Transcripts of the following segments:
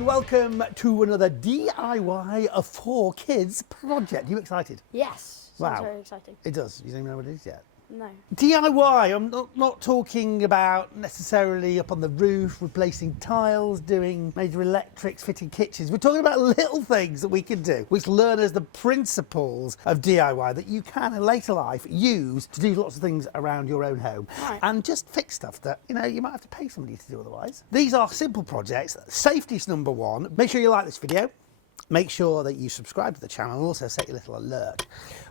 and welcome to another DIY for Kids project. Are you excited? Yes. Sounds Wow. very exciting. It does. You don't even know what it is yet. No. DIY, I'm not talking about necessarily up on the roof, replacing tiles, doing major electrics, fitting kitchens. We're talking about little things that we can do, which learn us the principles of DIY that you can in later life use to do lots of things around your own home. Right. And just fix stuff that, you know, you might have to pay somebody to do otherwise. These are simple projects. Safety's number one. Make sure you like this video. Make sure that you subscribe to the channel and also set your little alert.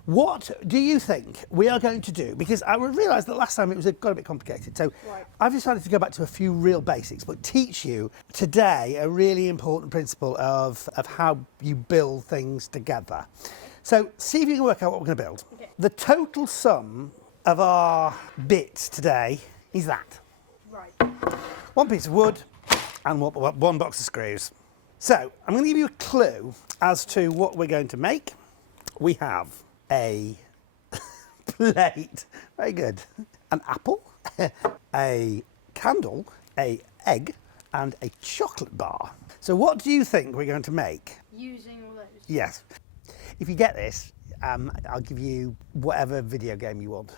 What do you think we are going to do? Because I realised that last time it got a bit complicated. So Right. I've decided to go back to a few real basics, but teach you today a really important principle of how you build things together. So see if you can work out what we're going to build. Okay. The total sum of our bits today is that. Right. One piece of wood and one box of screws. So I'm going to give you a clue as to what we're going to make. We have a plate, very good, an apple, a candle, an egg, and a chocolate bar. So what do you think we're going to make? Using all those. Yes. If you get this, I'll give you whatever video game you want.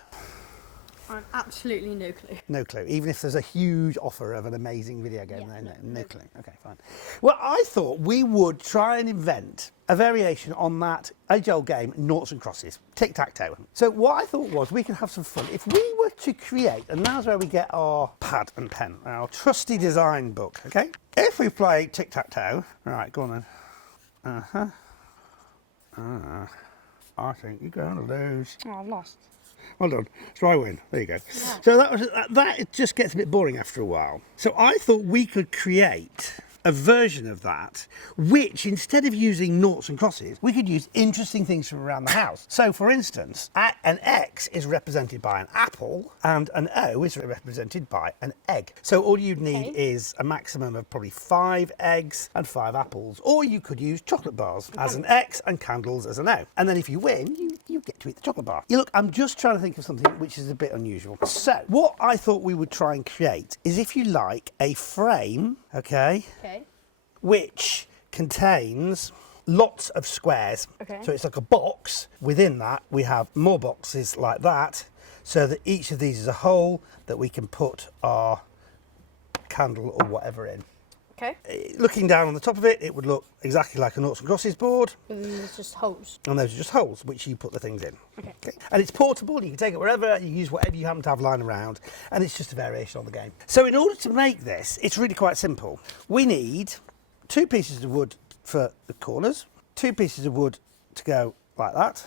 I'm absolutely no clue. No clue, even if there's a huge offer of an amazing video game. Yeah, No clue. Okay, fine. Well, I thought we would try and invent a variation on that age-old game, Noughts and Crosses, Tic Tac Toe. So what I thought was we could have some fun. If we were to create, and now's where we get our pad and pen, our trusty design book, okay? If we play Tic Tac Toe, right, go on then. I think you're going to lose. Oh, I've lost. Well done. So I win. There you go. Yeah. So that it just gets a bit boring after a while. So I thought we could create a version of that, which instead of using noughts and crosses, we could use interesting things from around the house. So for instance, an X is represented by an apple and an O is represented by an egg. So all you'd need is a maximum of probably 5 eggs and 5 apples. Or you could use chocolate bars as an X and candles as an O. And then if you win, you get to eat the chocolate bar. Look, I'm just trying to think of something which is a bit unusual. So what I thought we would try and create is, if you like, a frame, okay? Which contains lots of squares. Okay. So it's like a box. Within that, we have more boxes like that, so that each of these is a hole that we can put our candle or whatever in. Okay. Looking down on the top of it, it would look exactly like a noughts and crosses board. And then there's just holes. And those are just holes which you put the things in. Okay. And it's portable, you can take it wherever, you use whatever you happen to have lying around, and it's just a variation on the game. So in order to make this, it's really quite simple. We need 2 pieces of wood for the corners, 2 pieces of wood to go like that.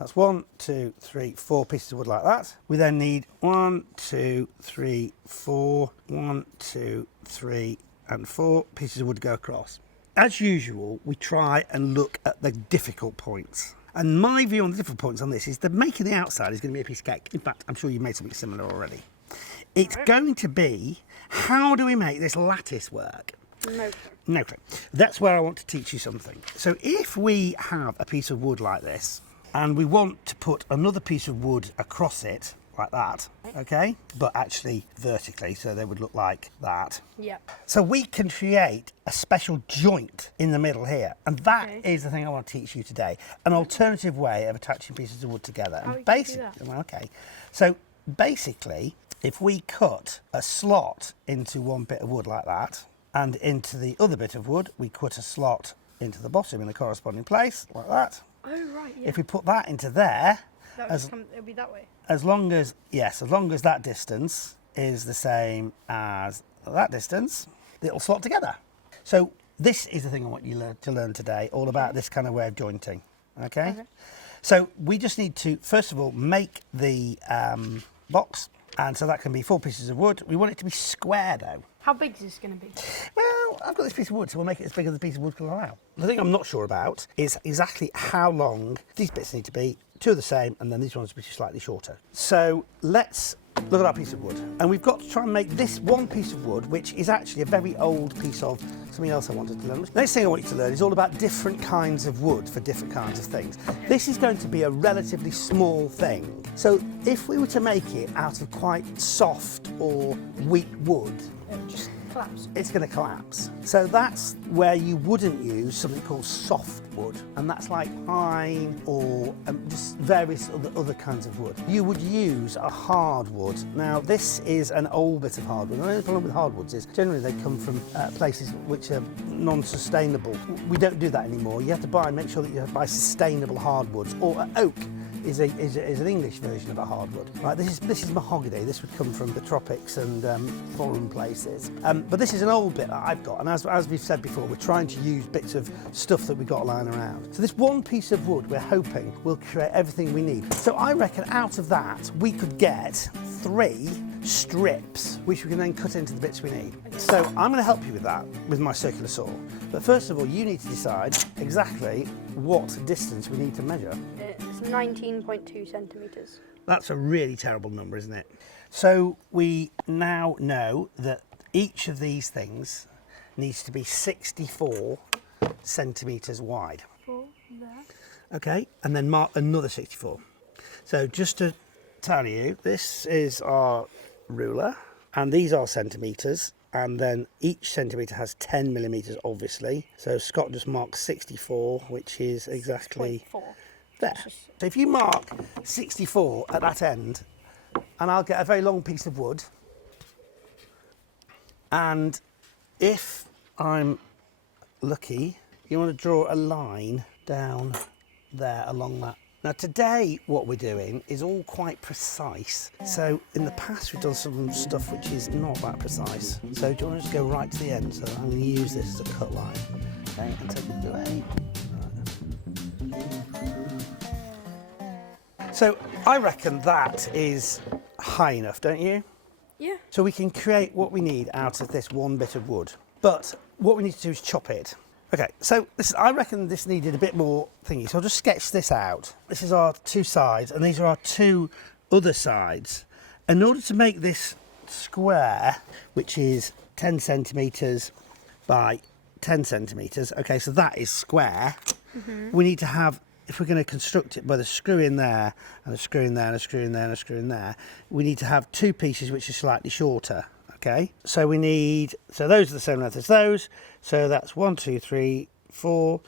That's 1, 2, 3, 4 pieces of wood like that. We then need 1, 2, 3, 4, 1, 2, 3, and 4 pieces of wood to go across. As usual, we try and look at the difficult points. And my view on the difficult points on this is that making the outside is going to be a piece of cake. In fact, I'm sure you've made something similar already. It's going to be, how do we make this lattice work? No clue. No clue. That's where I want to teach you something. So if we have a piece of wood like this, and we want to put another piece of wood across it, like that, okay? But actually vertically, so they would look like that. Yeah. So we can create a special joint in the middle here. And that is the thing I want to teach you today. An alternative way of attaching pieces of wood together. How And would you do that? well, okay. So basically, if we cut a slot into one bit of wood like that, and into the other bit of wood, we cut a slot into the bottom in the corresponding place, like that. Oh, right, yeah. If we put that into there, It'll be that way. as long as that distance is the same as that distance, it'll slot together. So this is the thing I want you to learn today, all about this kind of way of jointing, okay? So we just need to, first of all, make the box. And so that can be 4 pieces of wood. We want it to be square though. How big is this going to be? Well, I've got this piece of wood, so we'll make it as big as the piece of wood can allow. The thing I'm not sure about is exactly how long these bits need to be. 2 are the same, and then these ones will be slightly shorter. So let's look at our piece of wood. And we've got to try and make this one piece of wood, which is actually a very old piece of something else I wanted to learn. The next thing I want you to learn is all about different kinds of wood for different kinds of things. This is going to be a relatively small thing. So if we were to make it out of quite soft or weak wood, collapse. it's going to collapse. So that's where you wouldn't use something called softwood, and that's like pine or just various other kinds of wood. You would use a hardwood. Now this is an old bit of hardwood. The only problem with hardwoods is generally they come from places which are non-sustainable. We don't do that anymore. You have to make sure that you buy sustainable hardwoods, or oak is an English version of a hardwood. Right, this is mahogany. This would come from the tropics and foreign places. But this is an old bit that I've got, and as we've said before, we're trying to use bits of stuff that we've got lying around. So this one piece of wood, we're hoping, will create everything we need. So I reckon out of that, we could get 3 strips, which we can then cut into the bits we need. So I'm going to help you with that, with my circular saw. But first of all, you need to decide exactly what distance we need to measure. It's 19.2 centimetres. That's a really terrible number, isn't it? So we now know that each of these things needs to be 64 centimetres wide. There. Okay, and then mark another 64. So just to tell you, this is our ruler, and these are centimetres, and then each centimetre has 10 millimetres, obviously. So Scott just marked 64, which is exactly 0.4. there. So if you mark 64 at that end, and I'll get a very long piece of wood, and if I'm lucky, you want to draw a line down there along that. Now today what we're doing is all quite precise. So in the past we've done some stuff which is not that precise. So do you want to just go right to the end? So I'm going to use this as a cut line. Okay, and take it away. So I reckon that is high enough, don't you? Yeah. So we can create what we need out of this one bit of wood. But what we need to do is chop it. Okay, so I reckon this needed a bit more thingy. So I'll just sketch this out. This is our 2 sides, and these are our 2 other sides. In order to make this square, which is 10 centimetres by 10 centimetres, okay, so that is square, we need to have, if we're going to construct it by the screw in there, and a screw in there, and a screw in there, and a screw in there, we need to have 2 pieces which are slightly shorter. Okay, so we need, so those are the same length as those, so that's 1, 2, 3, 4,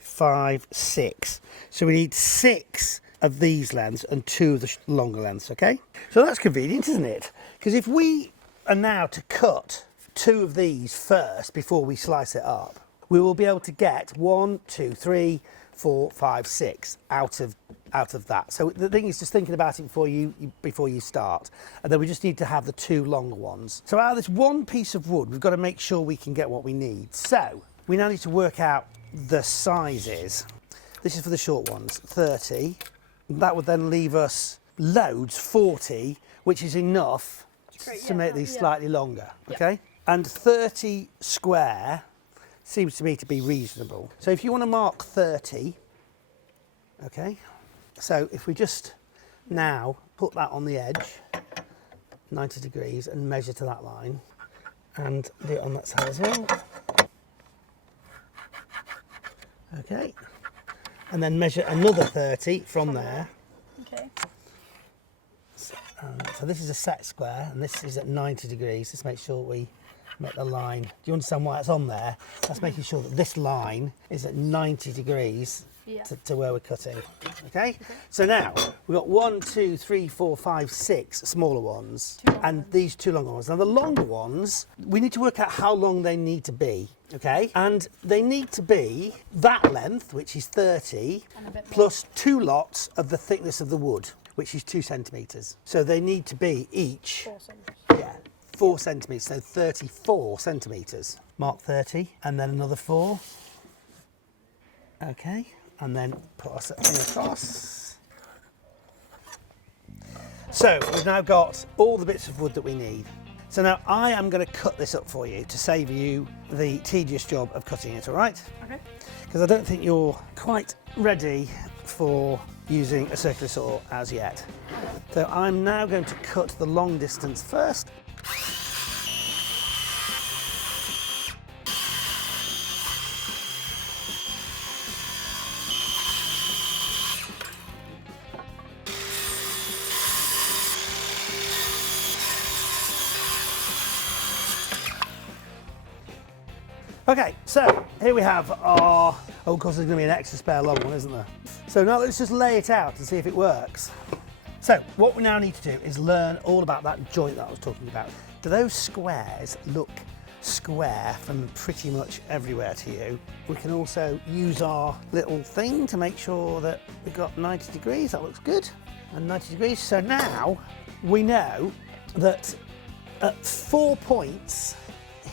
5, 6. So we need 6 of these lengths and 2 of the longer lengths, okay? So that's convenient, isn't it? Because if we are now to cut 2 of these first before we slice it up, we will be able to get 1, 2, 3, 4, 5, 6 out of that. So the thing is just thinking about it before you start, and then we just need to have the 2 longer ones. So out of this one piece of wood, we've got to make sure we can get what we need. So we now need to work out the sizes. This is for the short ones, 30. That would then leave us loads, 40, which is enough to make these slightly longer. Okay, and 30 square seems to me to be reasonable. So if you want to mark 30, okay, so if we just now put that on the edge, 90 degrees, and measure to that line, and do it on that side as well. Okay, and then measure another 30 from there. Okay. So this is a set square, and this is at 90 degrees. Let's make sure we make the line. Do you understand why it's on there? That's making sure that this line is at 90 degrees to where we're cutting. Okay? So now we've got 1, 2, 3, 4, 5, 6 smaller ones, and these 2 longer ones. Now the longer ones, we need to work out how long they need to be. Okay? And they need to be that length, which is 30, plus 2 lots of the thickness of the wood, which is 2 centimetres. So they need to be each 4 centimetres. 4 centimetres, so 34 centimetres. Mark 30, and then another 4. Okay, and then put our thing across. So we've now got all the bits of wood that we need. So now I am going to cut this up for you to save you the tedious job of cutting it, all right? Okay. Because I don't think you're quite ready for using a circular saw as yet. So I'm now going to cut the long distance first. Okay, so here we have our, oh, of course there's going to be an extra spare long one, isn't there? So now let's just lay it out and see if it works. So what we now need to do is learn all about that joint that I was talking about. Do those squares look square from pretty much everywhere to you? We can also use our little thing to make sure that we've got 90 degrees, that looks good, and 90 degrees. So now we know that at 4 points,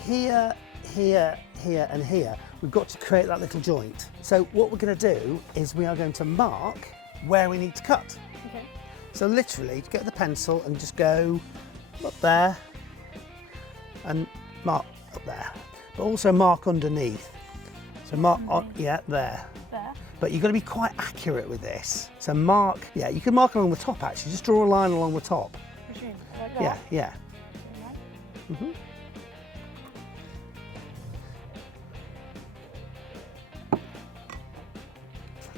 here, here, here and here, we've got to create that little joint. So what we're going to do is we are going to mark where we need to cut. Okay. So literally get the pencil and just go up there and mark up there, but also mark underneath. So mark on, yeah, there. There. But you've got to be quite accurate with this. So mark, yeah, you can mark along the top actually, just draw a line along the top. What do you mean? Like that? Yeah, yeah. Like Mhm.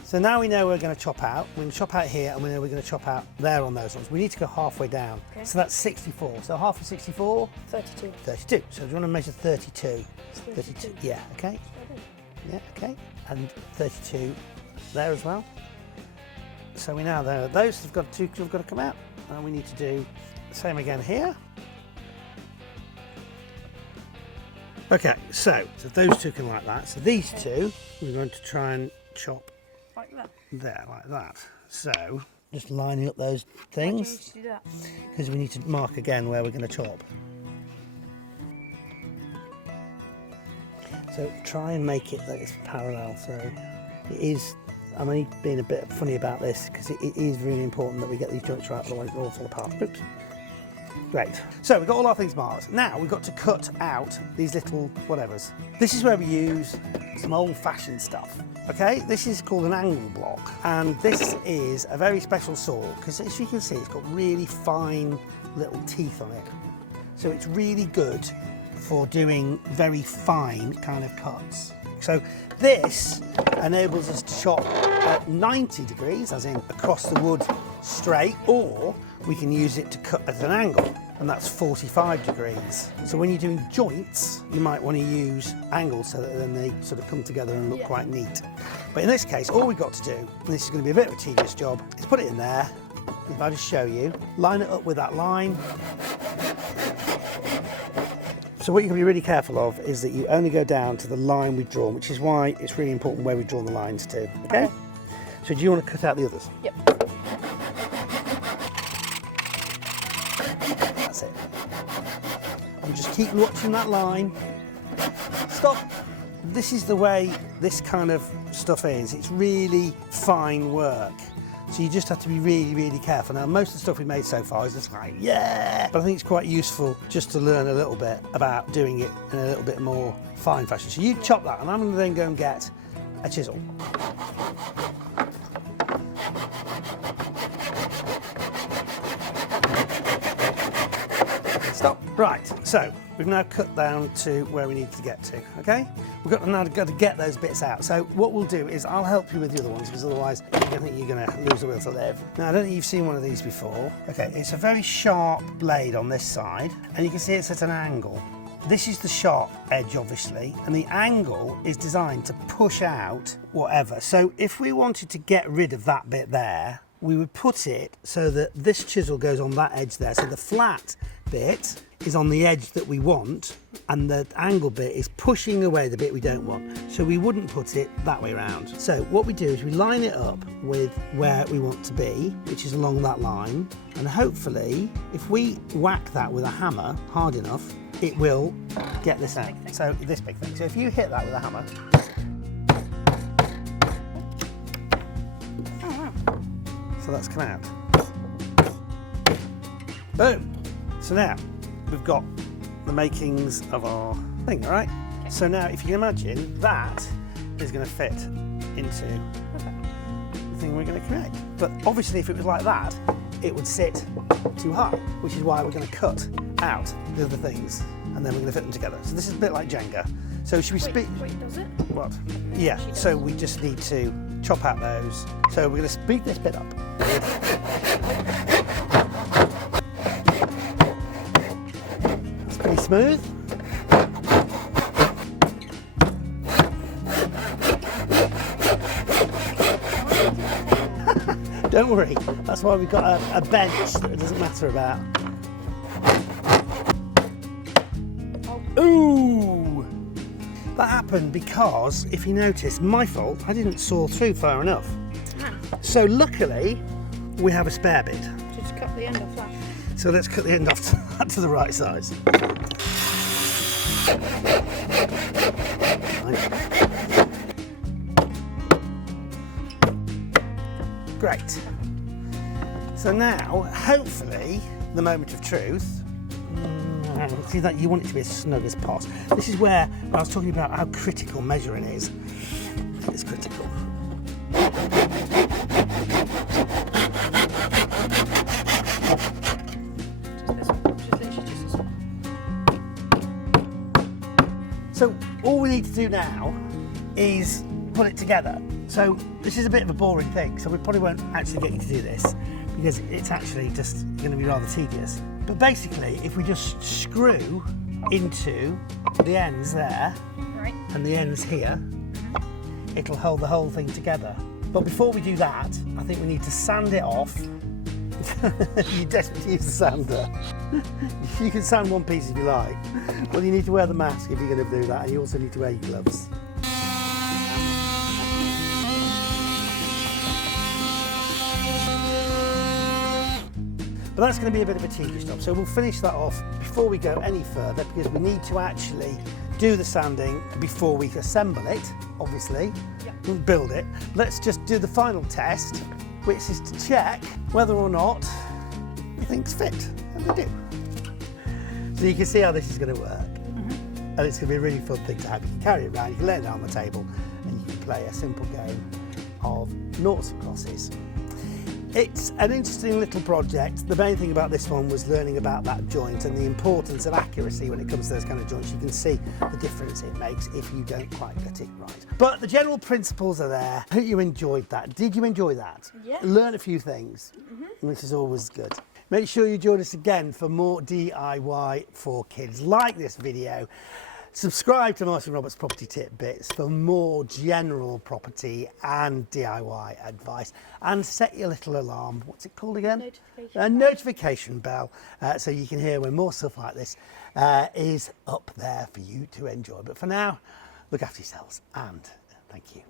So now we know we're going to chop out. We're going to chop out here and we know we're going to chop out there on those ones. We need to go halfway down. Okay. So that's 64. So half of 64? 32. 32. So do you want to measure 32? It's 32. Yeah, okay. Yeah, okay. And 32 there as well. So we now know those have got to come out. And we need to do the same again here. Okay, so those two can like that. So these two, we're going to try and chop Like that. there, like that. So just lining up those Why do you need things to do that? because we need to mark again where we're going to chop. So try and make it that it's parallel. So it is, I'm only being a bit funny about this because it is really important that we get these joints right, otherwise it'll all fall apart. Oops. Great. So we've got all our things marked. Now we've got to cut out these little whatevers. This is where we use some old-fashioned stuff. Okay, this is called an angle block, and this is a very special saw because, as you can see, it's got really fine little teeth on it. So it's really good for doing very fine kind of cuts. So this enables us to chop at 90 degrees, as in across the wood straight, or we can use it to cut at an angle, and that's 45 degrees. So when you're doing joints, you might want to use angles so that then they sort of come together and look quite neat. But in this case, all we've got to do, and this is going to be a bit of a tedious job, is put it in there. If I just show you, line it up with that line. So what you can be really careful of is that you only go down to the line we've drawn, which is why it's really important where we've drawn the lines to. Okay? So do you want to cut out the others? Yep. That's it. And just keep watching that line. Stop. This is the way this kind of stuff is. It's really fine work. So you just have to be really, really careful. Now, most of the stuff we made so far is just like, yeah! But I think it's quite useful just to learn a little bit about doing it in a little bit more fine fashion. So you chop that, and I'm going to then go and get a chisel. Stop. Right, so we've now cut down to where we need to get to, okay? We've now got to get those bits out. So what we'll do is I'll help you with the other ones because otherwise I think you're going to lose the will to live. Now, I don't think you've seen one of these before. Okay, it's a very sharp blade on this side, and you can see it's at an angle. This is the sharp edge, obviously, and the angle is designed to push out whatever. So if we wanted to get rid of that bit there, we would put it so that this chisel goes on that edge there. So the flat bit is on the edge that we want, and the angle bit is pushing away the bit we don't want. So we wouldn't put it that way around. So what we do is we line it up with where we want to be, which is along that line. And hopefully, if we whack that with a hammer hard enough, it will get this out. So this big thing. So if you hit that with a hammer, so that's come out. Boom. So now we've got the makings of our thing, all right? Okay. So now if you can imagine, that is going to fit into the thing we're going to create. But obviously if it was like that, it would sit too high, which is why we're going to cut out the other things and then we're going to fit them together. So this is a bit like Jenga. So should we speed? Wait, does it? What? Yeah, so we just need to chop out those. So we're going to speed this bit up. It's pretty smooth. Don't worry, that's why we've got a bench that it doesn't matter about. Ooh! That happened because, if you notice, my fault, I didn't saw through far enough. So luckily, we have a spare bit. Just cut the end off that. So let's cut the end off to the right size. Great. So now, hopefully, the moment of truth. See that you want it to be as snug as possible. This is where I was talking about how critical measuring is. It's critical. So all we need to do now is put it together. So this is a bit of a boring thing, so we probably won't actually get you to do this because it's actually just going to be rather tedious. But basically, if we just screw into the ends there, Right. and the ends here, it'll hold the whole thing together. But before we do that, I think we need to sand it off. You desperately use the sander. You can sand one piece if you like, but you need to wear the mask if you're going to do that, and you also need to wear your gloves. But that's going to be a bit of a tedious job, so we'll finish that off before we go any further, because we need to actually do the sanding before we assemble it, obviously. Yep. We'll build it. Let's just do the final test, which is to check whether or not the things fit, and they do. So you can see how this is going to work. And it's going to be a really fun thing to have. You can carry it around, you can lay it down on the table, and you can play a simple game of noughts and crosses. It's an interesting little project. The main thing about this one was learning about that joint and the importance of accuracy when it comes to those kind of joints. You can see the difference it makes if you don't quite get it right. But the general principles are there. I hope you enjoyed that. Did you enjoy that? Yeah. Learn a few things, which is always good. Make sure you join us again for more DIY for kids. Like this video. Subscribe to Martin Roberts Property Tidbits for more general property and DIY advice, and set your little alarm. What's it called again? Notification A bell. notification bell, so you can hear when more stuff like this is up there for you to enjoy. But for now, look after yourselves and thank you.